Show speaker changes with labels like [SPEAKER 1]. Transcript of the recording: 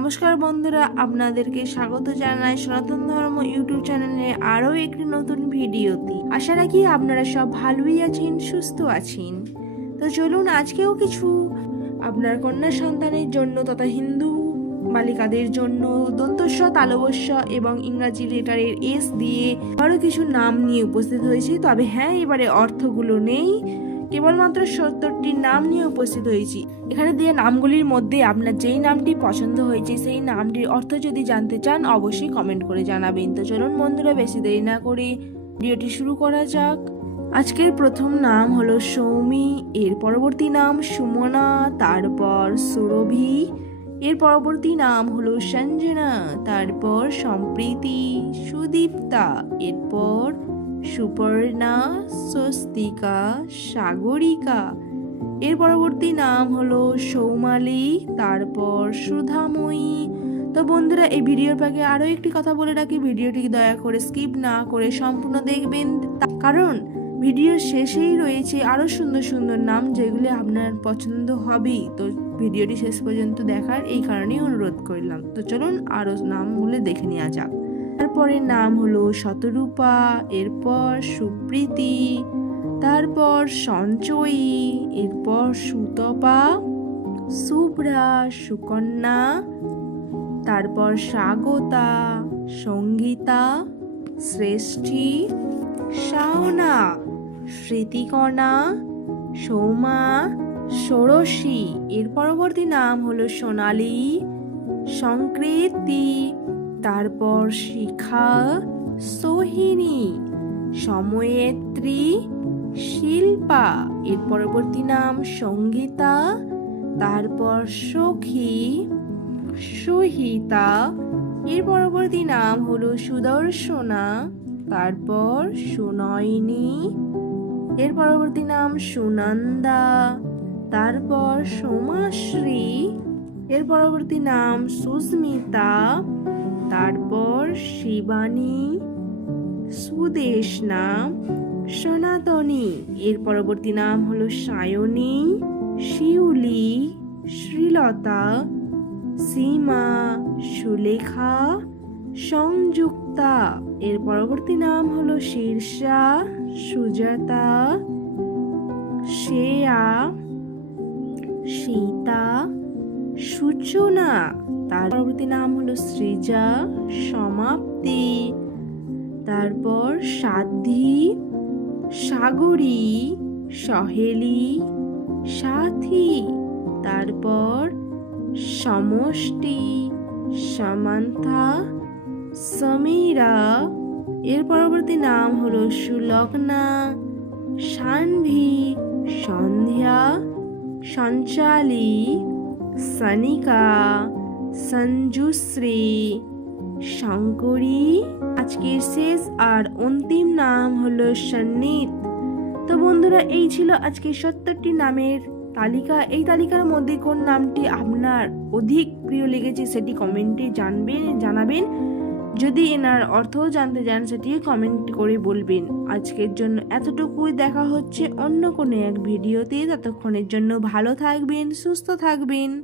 [SPEAKER 1] নমস্কার বন্ধুরা, আপনাদেরকে স্বাগত জানাই সনাতন ধর্ম ইউটিউব চ্যানেলে আরও একটি নতুন ভিডিওতে। আশা রাখি আপনারা সব ভালোই আছেন, সুস্থ আছেন। তো চলুন আজকেও কিছু আপনার কন্যা সন্তানের জন্য তথা হিন্দু বালিকাদের জন্য দন্তস্ব তালবস্য এবং ইংরাজি লেটারের এস দিয়ে আরও কিছু নাম নিয়ে উপস্থিত হয়েছি। তবে হ্যাঁ এবারে অর্থগুলো নেই। কেবলমাত্র সত্তরটি নাম নিয়ে উপস্থিত হয়েছি। এখানে দিয়ে নামগুলির মধ্যে আপনার যেই নামটি পছন্দ হয়েছে, সেই নামটির অর্থ যদি জানতে চান, অবশ্যই কমেন্ট করে জানাবেন। তো চলুন বন্ধুরা, বেশি দেরি না করে ভিডিওটি শুরু করা যাক। আজকের প্রথম নাম হলো সৌমি, এর পরবর্তী নাম সুমনা, তারপর সুরভি, এর পরবর্তী নাম হলো সঞ্জনা, তারপর সম্প্রীতি সুদীপ্তা, এরপর সুপর্ণা স্বস্তিকা সাগরিকা। এর পরবর্তী নাম হলো সৌমালি, তারপর সুধাময়ী। তো বন্ধুরা, এই ভিডিওর পাকে আরও একটি কথা বলে রাখি। ভিডিওটি দয়া করে স্কিপ না করে সম্পূর্ণ দেখবেন। কারণ, ভিডিওর শেষেই রয়েছে আরও সুন্দর সুন্দর নাম যেগুলি আপনার পছন্দ হবেই। তো ভিডিওটি শেষ পর্যন্ত দেখার এই কারণেই অনুরোধ করলাম। তো চলুন আরও নামগুলো দেখে নেওয়া যাক। তারপরে নাম হলো শতরূপা, এরপর সুপ্রীতি, তারপর সঞ্চয়ী, এরপর সুতপা শুভ্রা সুকন্যা, তারপর স্বাগতা, সঙ্গীতা, শ্রেষ্ঠী, শাওনা, স্মৃতিকণা, সৌমা, ষোড়শী। এর পরবর্তী নাম হলো সোনালী, সংকৃতি তারপর শিখা সোহিনী, সময়েত্রী শিল্পা, এর পরবর্তী নাম সঙ্গীতা, তারপর সখী সহিতা, এর পরবর্তী নাম হলো সুদর্শনা, তারপর সুনয়নী, এর পরবর্তী নাম সুনন্দা, তারপর সোমাশ্রী, এর পরবর্তী নাম সুস্মিতা তারপর শিবানী সুদেশনা সনাতনী। এর পরবর্তী নাম হলো সায়নী, শিউলি, শ্রীলতা, সীমা, সুলেখা, সংযুক্তা। এর পরবর্তী নাম হলো শীর্ষা সুজাতা, শ্রেয়া, সীতা, সূচনা তার পরবর্তী নাম হলো সৃজা, সমাপ্তি। তারপর সাধ্যি, সাগরী, সহেলি, সাথী। তারপর সমষ্টি, সামান্থা, সমীরা। এর পরবর্তী নাম হলো সুলগ্না, সানভি, সন্ধ্যা, সঞ্চালী, সনিকা। সঞ্জুশ্রী শঙ্করী, আজকের শেষ আর অন্তিম নাম হলো সন্নিত। তো বন্ধুরা, এই ছিল আজকে সত্তরটি নামের তালিকা। এই তালিকার মধ্যে কোন নামটি আপনার অধিক প্রিয় লেগেছে সেটি কমেন্টে জানবেন, জানাবেন। যদি এনার অর্থও জানতে চান সেটি কমেন্ট করে বলবেন। আজকের জন্য এতটুকুই। দেখা হচ্ছে অন্য কোনো এক ভিডিওতে। ততক্ষণের জন্য ভালো থাকবেন, সুস্থ থাকবেন।